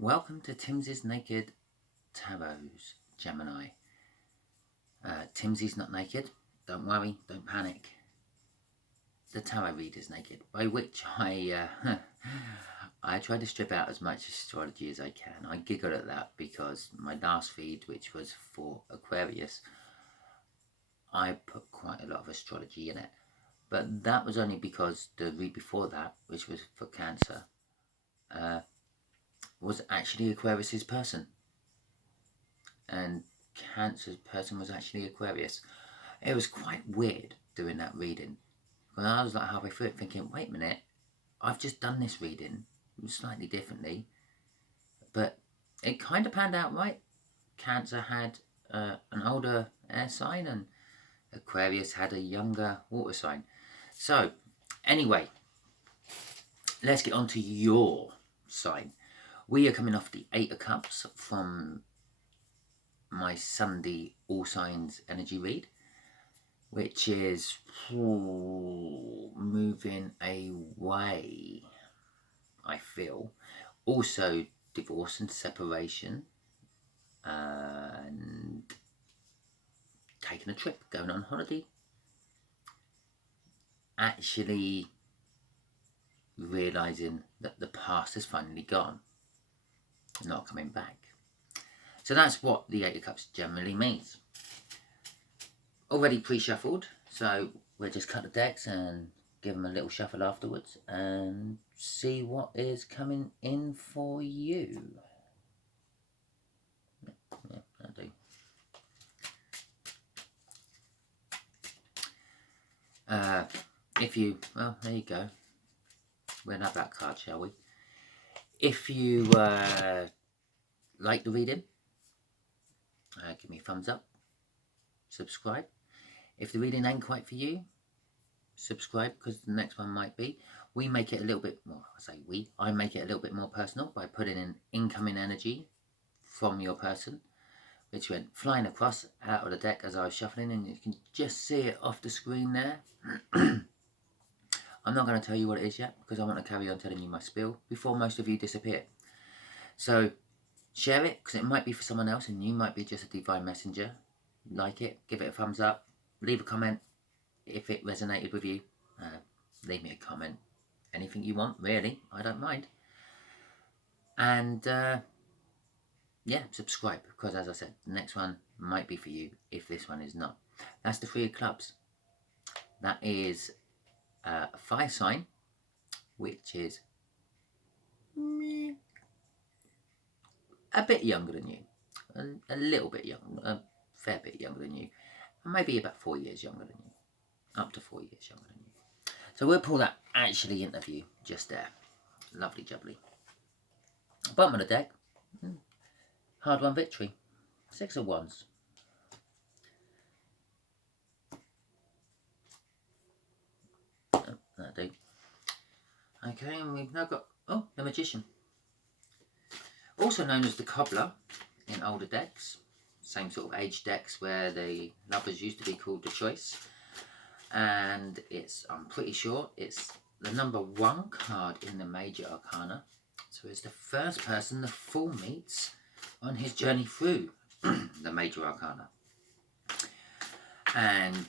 Welcome to Timsy's Naked Tarot's Gemini. Timsy's not naked. Don't worry, don't panic. The tarot reader's naked, by which I try to strip out as much astrology as I can. I giggle at that because my last feed, which was for Aquarius, I put quite a lot of astrology in it. But that was only because the read before that, which was for Cancer, was actually Aquarius's person. And Cancer's person was actually Aquarius. It was quite weird doing that reading. When I was like halfway through it thinking, wait a minute, I've just done this reading slightly differently. But it kind of panned out right. Cancer had an older air sign and Aquarius had a younger water sign. So, anyway, let's get on to your sign. We are coming off the Eight of Cups from my Sunday All Signs energy read, which is moving away, I feel. Also, divorce and separation, and taking a trip, going on holiday. Actually realising that the past is finally gone, not coming back. So that's what the Eight of Cups generally means. Already pre-shuffled, so we'll just cut the decks and give them a little shuffle afterwards and see what is coming in for you. Yeah, that'll do. Well, there you go. We'll have that card, shall we? If you like the reading, give me a thumbs up, subscribe. If the reading ain't quite for you, subscribe, because the next one might be. We make it a little bit more, I make it a little bit more personal by putting in incoming energy from your person, which went flying across out of the deck as I was shuffling, and you can just see it off the screen there. I'm not going to tell you what it is yet, because I want to carry on telling you my spiel before most of you disappear. So share it, because it might be for someone else and you might be just a divine messenger. Like it, give it a thumbs up, leave a comment if it resonated with you. Leave me a comment, anything you want, really, I don't mind. And yeah, subscribe, because as I said, the next one might be for you if this one is not. That's the Three of Clubs. That is a fire sign, which is a bit younger than you, a little bit young, a fair bit younger than you, maybe about 4 years younger than you, up to 4 years younger than you. So we'll pull that actually interview just there. Lovely jubbly. Bottom of the deck, hard won victory, Six of Wands. That'll do. Okay, and we've now got, the Magician. Also known as the Cobbler in older decks. Same sort of age decks where the lovers used to be called the Choice. And I'm pretty sure it's the number 1 card in the Major Arcana. So it's the first person the Fool meets on his journey through the Major Arcana. And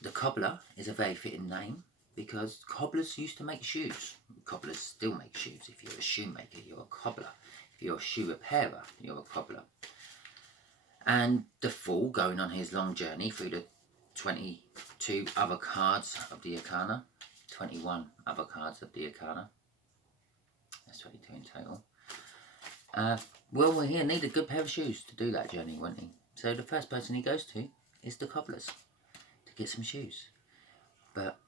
the Cobbler is a very fitting name, because cobblers used to make shoes. Cobblers still make shoes. If you're a shoemaker, you're a cobbler. If you're a shoe repairer, you're a cobbler. And the Fool, going on his long journey through the 22 other cards of the Arcana, 21 other cards of the Arcana. That's 22 in total. Well, he need a good pair of shoes to do that journey, won't he? So the first person he goes to is the cobblers to get some shoes. But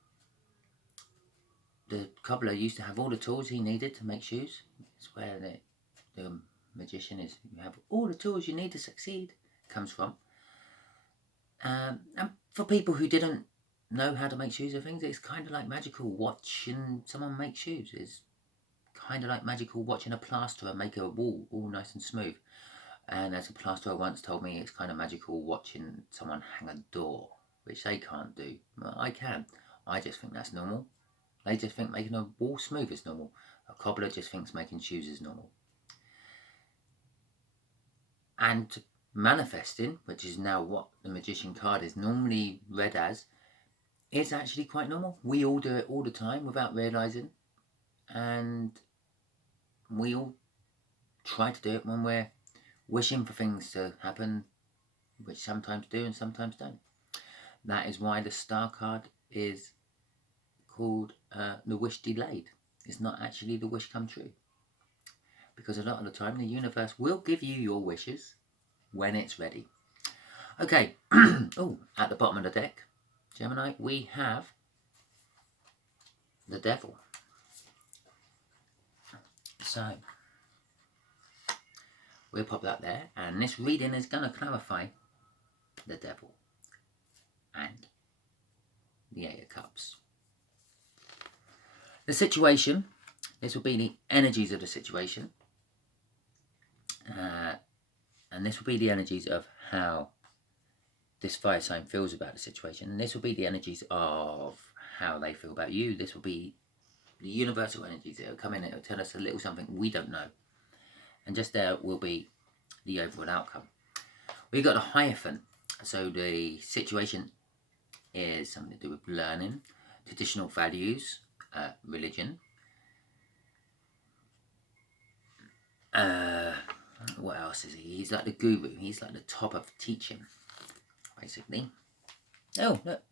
the cobbler used to have all the tools he needed to make shoes. It's where the Magician is. You have all the tools you need to succeed, comes from. And for people who didn't know how to make shoes or things, it's kind of like magical watching someone make shoes. It's kind of like magical watching a plasterer make a wall all nice and smooth. And as a plasterer once told me, it's kind of magical watching someone hang a door, which they can't do. Well, I can. I just think that's normal. They just think making a wall smooth is normal. A cobbler just thinks making shoes is normal. And manifesting, which is now what the Magician card is normally read as, is actually quite normal. We all do it all the time without realising. And we all try to do it when we're wishing for things to happen, which sometimes do and sometimes don't. That is why the Star card is called the wish delayed. It's not actually the wish come true. Because a lot of the time the universe will give you your wishes when it's ready. Okay, oh, at the bottom of the deck, Gemini, we have the Devil. So, we'll pop that there, and this reading is going to clarify the Devil and the Eight of Cups. The situation, this will be the energies of the situation, and this will be the energies of how this fire sign feels about the situation, and this will be the energies of how they feel about you. This will be the universal energies that will come in. It will tell us a little something we don't know, and just there will be the overall outcome. We've got a Hierophant, so the situation is something to do with learning, traditional values, religion. What else is he? He's like the guru. He's like the top of teaching, basically. Oh, look.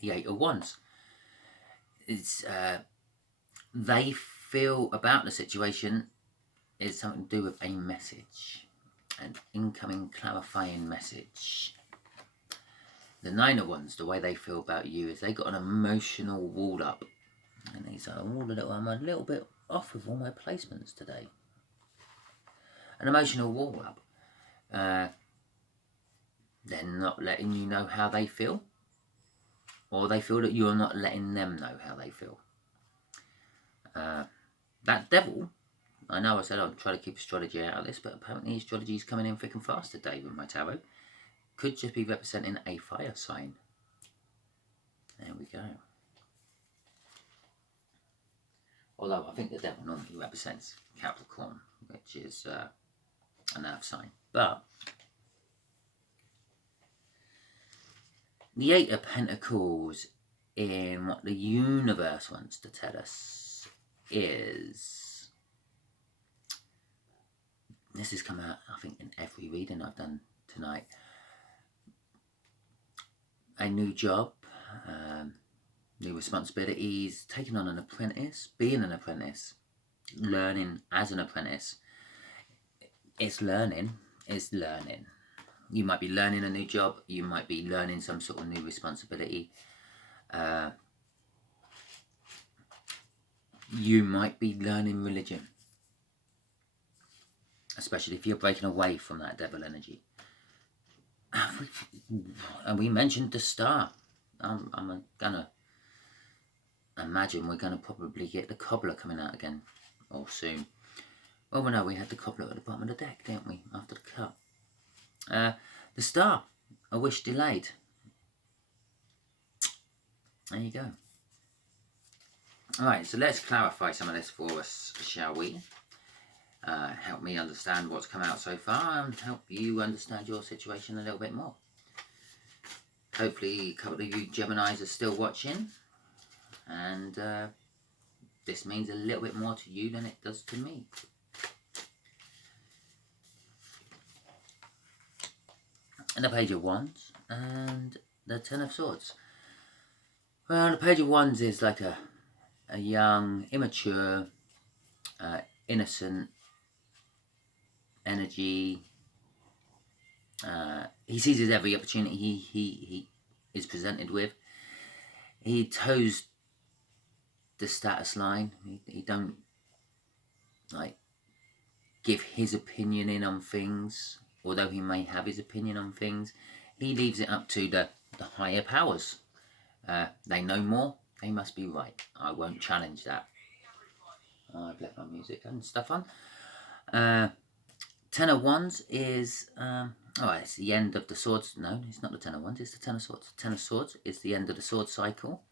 The Eight of Wands. It's, they feel about the situation is something to do with a message, an incoming clarifying message. The Nine of Wands, the way they feel about you is they got an emotional wall up. And he's like, I'm a little bit off with all my placements today. An emotional wall up. They're not letting you know how they feel. Or they feel that you're not letting them know how they feel. That Devil, I know I said I'd try to keep astrology out of this, but apparently astrology is coming in thick and fast today with my tarot. Could just be representing a fire sign. There we go. Although I think the Devil normally represents Capricorn, which is an earth sign. But the Eight of Pentacles in what the universe wants to tell us is, this has come out I think in every reading I've done tonight, a new job, new responsibilities, taking on an apprentice, being an apprentice, learning as an apprentice. It's learning. You might be learning a new job, you might be learning some sort of new responsibility, you might be learning religion, especially if you're breaking away from that Devil energy. And we mentioned the Star. I'm gonna imagine we're gonna probably get the Cobbler coming out again, or soon. Well, no, we had the Cobbler at the bottom of the deck, didn't we, after the cut? The Star, a wish delayed. There you go. Alright, so let's clarify some of this for us, shall we? Help me understand what's come out so far and help you understand your situation a little bit more. Hopefully a couple of you Geminis are still watching, and this means a little bit more to you than it does to me. And the Page of Wands and the Ten of Swords. Well, the Page of Wands is like a young, immature, innocent energy. He seizes every opportunity he is presented with. He toes the status line. He don't like give his opinion in on things, although he may have his opinion on things. He leaves it up to the higher powers. They know more. They must be right. I won't challenge that. I've left my music and stuff on. Ten of Wands is, it's the end of the swords. No, it's not the Ten of Wands, it's the Ten of Swords. Ten of Swords is the end of the sword cycle.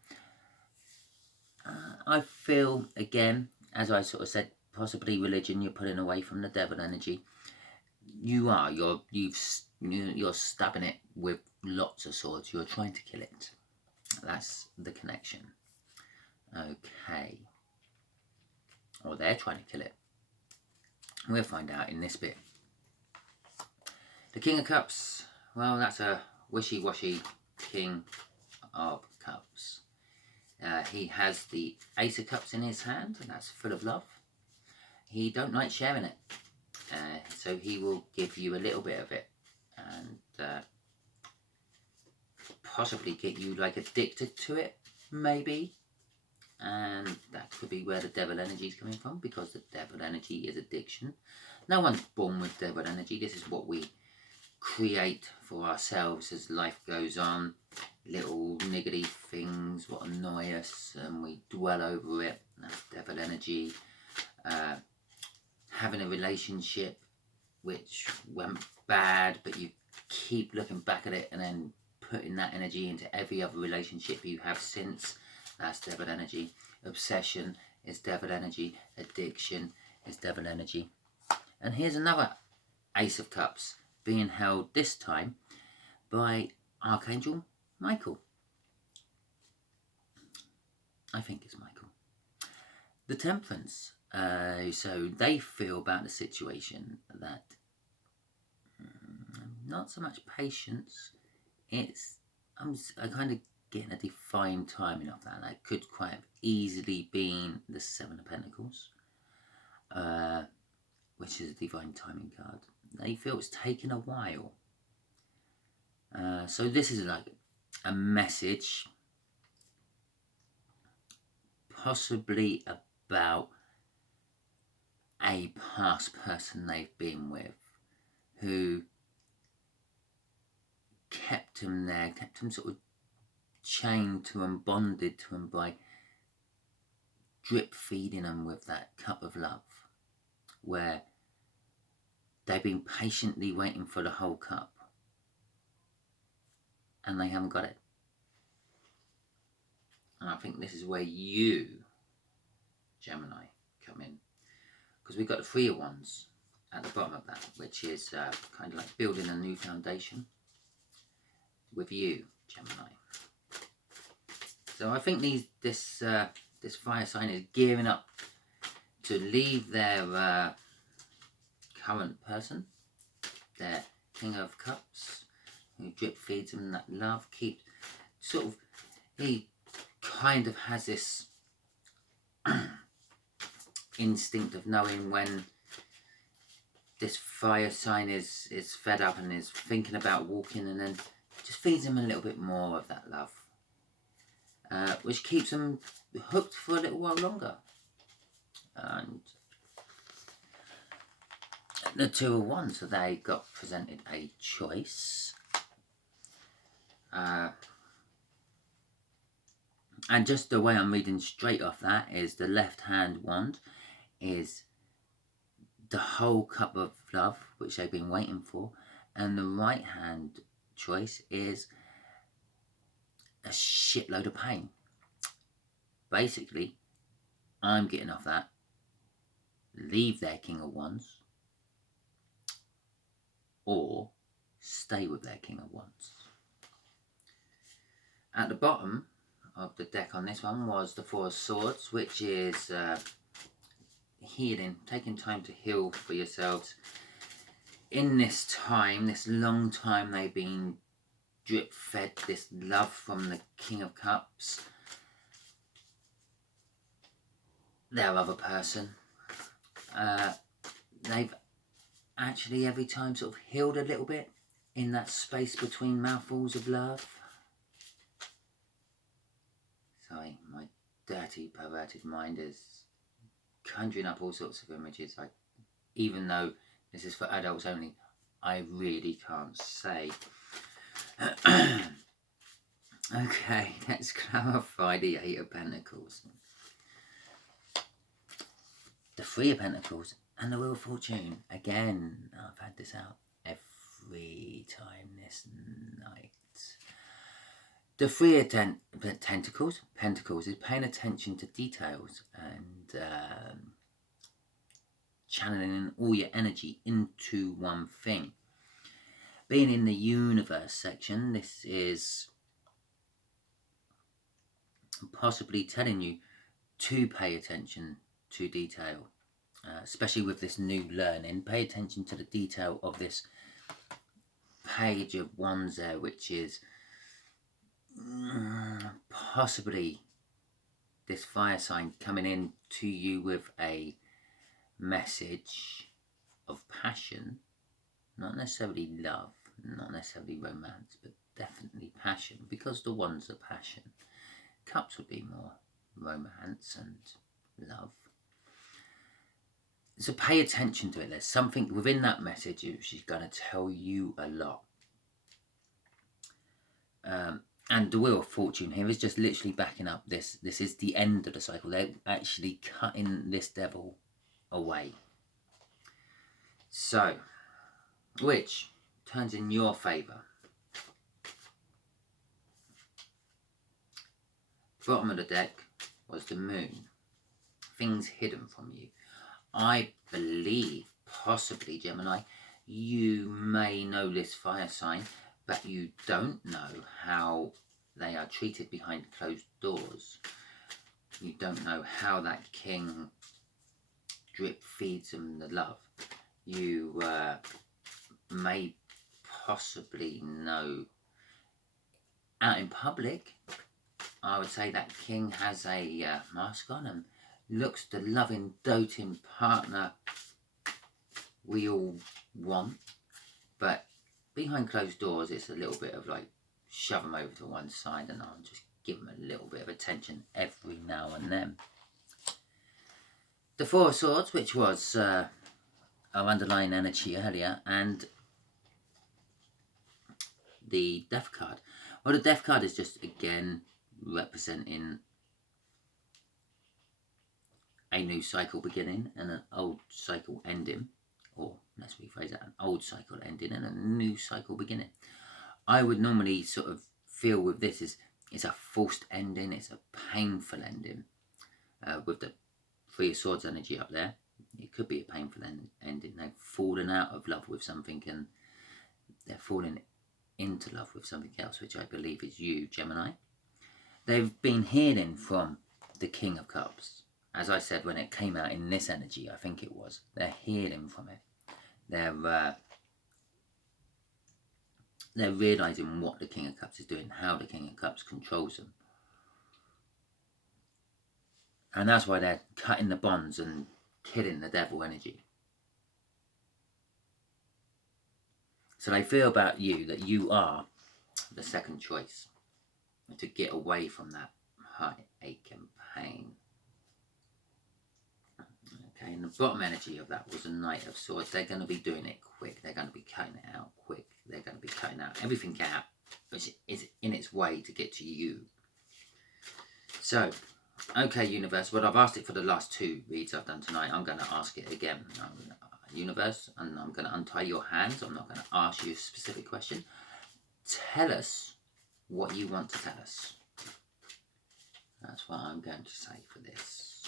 I feel, again, as I sort of said, possibly religion, you're pulling away from the Devil energy. you're stabbing it with lots of swords. You're trying to kill it. That's the connection. Okay. Or they're trying to kill it. We'll find out in this bit. The King of Cups. Well, that's a wishy-washy King of Cups. He has the Ace of Cups in his hand, and that's full of love. He don't like sharing it. So he will give you a little bit of it and possibly get you like addicted to it, maybe. And that could be where the devil energy is coming from, because the devil energy is addiction. No one's born with devil energy. This is what we create for ourselves as life goes on. Little niggly things what annoy us, and we dwell over it. That's devil energy. Having a relationship which went bad, but you keep looking back at it and then putting that energy into every other relationship you have since. That's devil energy. Obsession is devil energy. Addiction is devil energy. And here's another Ace of Cups being held this time by Archangel Michael. I think it's Michael. The Temperance. So they feel about the situation that not so much patience. I'm kind of getting a defined timing of that. That could quite have easily been the Seven of Pentacles, which is a divine timing card. They feel it's taken a while. So this is like a message, possibly about a past person they've been with who kept him there, kept him sort of chained to him, bonded to him by drip feeding him with that cup of love, where they've been patiently waiting for the whole cup and they haven't got it. And I think this is where you, Gemini, come in, because we've got the Three of Wands at the bottom of that, which is kind of like building a new foundation with you, Gemini. So I think this fire sign is gearing up to leave their current person, their King of Cups, who drip feeds them that love. He kind of has this instinct of knowing when this fire sign is fed up and is thinking about walking, and then just feeds them a little bit more of that love, which keeps them hooked for a little while longer. And the Two of Wands, so they got presented a choice. And just the way I'm reading straight off that is the left hand wand is the whole cup of love, which they've been waiting for. And the right hand choice is a shitload of pain. Basically, I'm getting off that. Leave their King of Wands, or stay with their King of Wands. At the bottom of the deck on this one was the Four of Swords, which is healing, taking time to heal for yourselves. In this time, this long time they've been drip fed this love from the King of Cups, their other person. They've actually every time sort of healed a little bit in that space between mouthfuls of love. Sorry, my dirty, perverted mind is conjuring up all sorts of images. Even though this is for adults only, I really can't say. Okay, let's clarify the Eight of Pentacles, the Three of Pentacles, and the Wheel of Fortune. Again, I've had this out every time this night. The Three of Pentacles is paying attention to details and channeling all your energy into one thing. Being in the universe section, this is possibly telling you to pay attention to detail, especially with this new learning. Pay attention to the detail of this Page of Wands there, which is possibly this fire sign coming in to you with a message of passion, not necessarily love, not necessarily romance, but definitely passion, because the Wands are passion. Cups would be more romance and love. So pay attention to it. There's something within that message which is going to tell you a lot. And the Wheel of Fortune here is just literally backing up this. This is the end of the cycle. They're actually cutting this devil away. So, which turns in your favour. Bottom of the deck was the Moon. Things hidden from you. I believe, possibly, Gemini, you may know this fire sign, but you don't know how they are treated behind closed doors. You don't know how that king drip feeds them the love. You may possibly know out in public, I would say that king has a mask on and looks the loving, doting partner we all want, but behind closed doors it's a little bit of like shove them over to one side and I'll just give them a little bit of attention every now and then. The Four of Swords, which was our underlying energy earlier, and the Death card. Well, the Death card is just again representing a new cycle beginning and an old cycle ending, or let's rephrase that, an old cycle ending and a new cycle beginning. I would normally sort of feel with this is it's a forced ending, it's a painful ending. With the Three of Swords energy up there, it could be a painful ending. They've fallen out of love with something and they're falling into love with something else, which I believe is you, Gemini. They've been healing from the King of Cups. As I said, when it came out in this energy, I think it was, they're healing from it. They're realising what the King of Cups is doing, how the King of Cups controls them. And that's why they're cutting the bonds and killing the devil energy. So they feel about you that you are the second choice to get away from that heartache and pain. Okay, and the bottom energy of that was a Knight of Swords. They're going to be doing it quick. They're going to be cutting it out quick. They're going to be cutting out everything out which is in its way to get to you. So, okay, universe, well, I've asked it for the last two reads I've done tonight. I'm going to ask it again. Universe, and I'm going to untie your hands. I'm not going to ask you a specific question. Tell us what you want to tell us. That's what I'm going to say for this.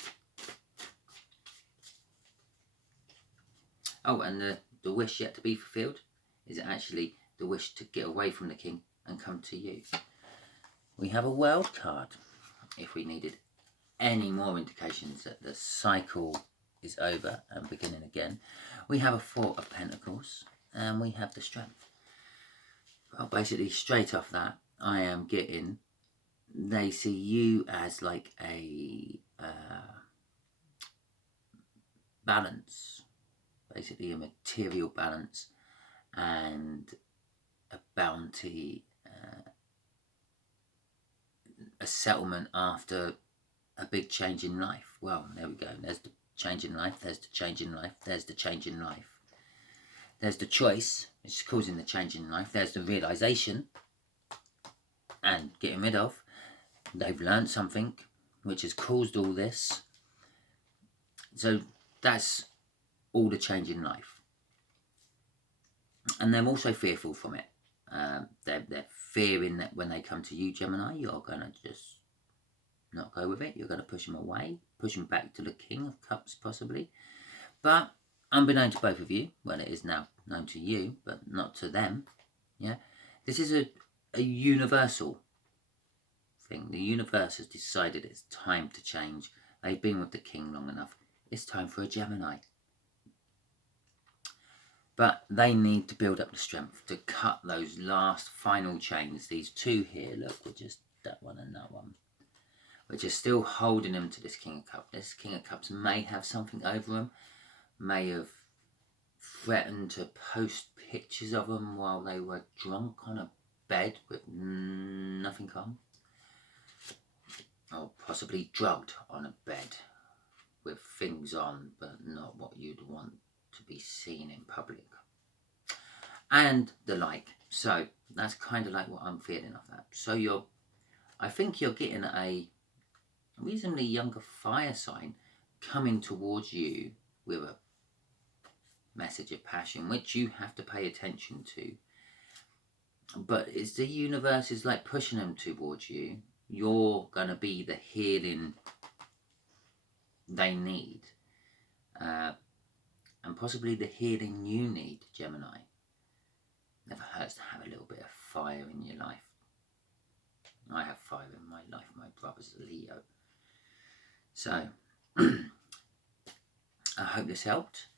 Oh, and the wish yet to be fulfilled is actually the wish to get away from the king and come to you. We have a World card. If we needed any more indications that the cycle is over and beginning again, we have a Four of Pentacles and we have the Strength. Well, basically straight off that, I am getting, they see you as like a balance, basically a material balance and a bounty, a settlement after a big change in life. Well, there we go. There's the change in life. There's the change in life. There's the change in life. There's the choice, which is causing the change in life. There's the realization and getting rid of. They've learned something which has caused all this. So that's all the change in life. And they're also fearful from it. They're fearing that when they come to you, Gemini, you're going to just not go with it. You're going to push them away, push them back to the King of Cups, possibly. But unbeknown to both of you, well, it is now known to you, but not to them, yeah, this is a universal thing. The universe has decided it's time to change. They've been with the king long enough. It's time for a Gemini. But they need to build up the strength to cut those last final chains. These two here, look, we're just that one and that one. We're just still holding them to this King of Cups. This King of Cups may have something over them, may have threatened to post pictures of them while they were drunk on a bed with nothing on, or possibly drugged on a bed with things on, but not what you'd want to be seen in public, and the like. So that's kind of like what I'm feeling of that. So I think you're getting a reasonably younger fire sign coming towards you with a message of passion, which you have to pay attention to. But it's the universe is like pushing them towards you. You're going to be the healing they need. And possibly the healing you need, Gemini. Never hurts to have a little bit of fire in your life. I have fire in my life. My brother's a Leo. So, I hope this helped.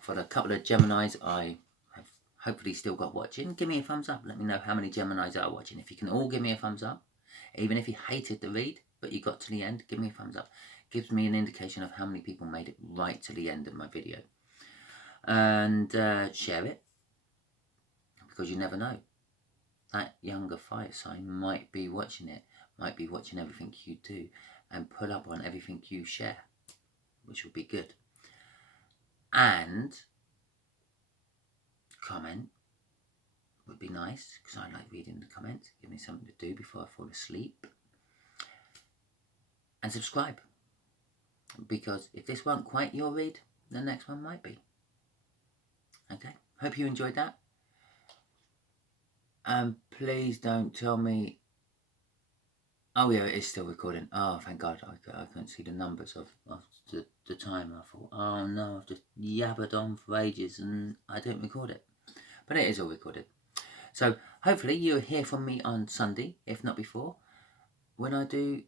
For the couple of Geminis I have hopefully still got watching, give me a thumbs up. Let me know how many Geminis are watching. If you can all give me a thumbs up, even if you hated the read, but you got to the end, give me a thumbs up. Gives me an indication of how many people made it right to the end of my video. And share it, because you never know. That younger fire sign might be watching it, might be watching everything you do, and pull up on everything you share, which will be good. And comment would be nice, because I like reading the comments. Give me something to do before I fall asleep. And subscribe, because if this weren't quite your read, the next one might be. Okay, hope you enjoyed that. Please don't tell me. Oh yeah, it is still recording. Oh, thank God. I couldn't see the numbers of the time. I thought, oh no, I've just yabbered on for ages and I didn't record it. But it is all recorded. So hopefully you'll hear from me on Sunday, if not before, when I do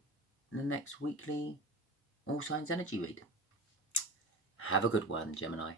the next weekly All Signs Energy read. Have a good one, Gemini.